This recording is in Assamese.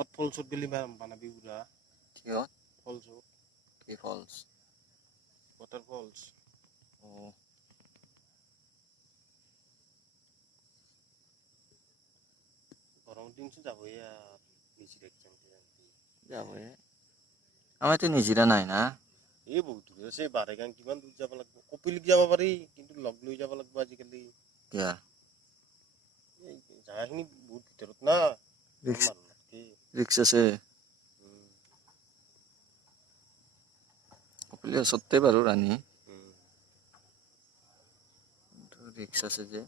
কত ফলছত গেলি বানাবি পুরা কিয় ফলছত কি ফলস ওয়াটার ফলস ও গরম দিন তো যাবই আর নিচে এক্সাম যাবই আমাৰতো নিজিৰা নাই না এই বহুত দূৰ আছে বাৰেগাং কিমান দূৰ যাব লাগিব কপিলিক যাব পাৰি কিন্তু লগ লৈ যাব লাগিব আজিকালি কিয়া এই জাগাখিনি বহুত ভিতৰত না ৰিক্স আছে কপিলি ওচৰতে বাৰু ৰাণী ৰিক্স আছে যে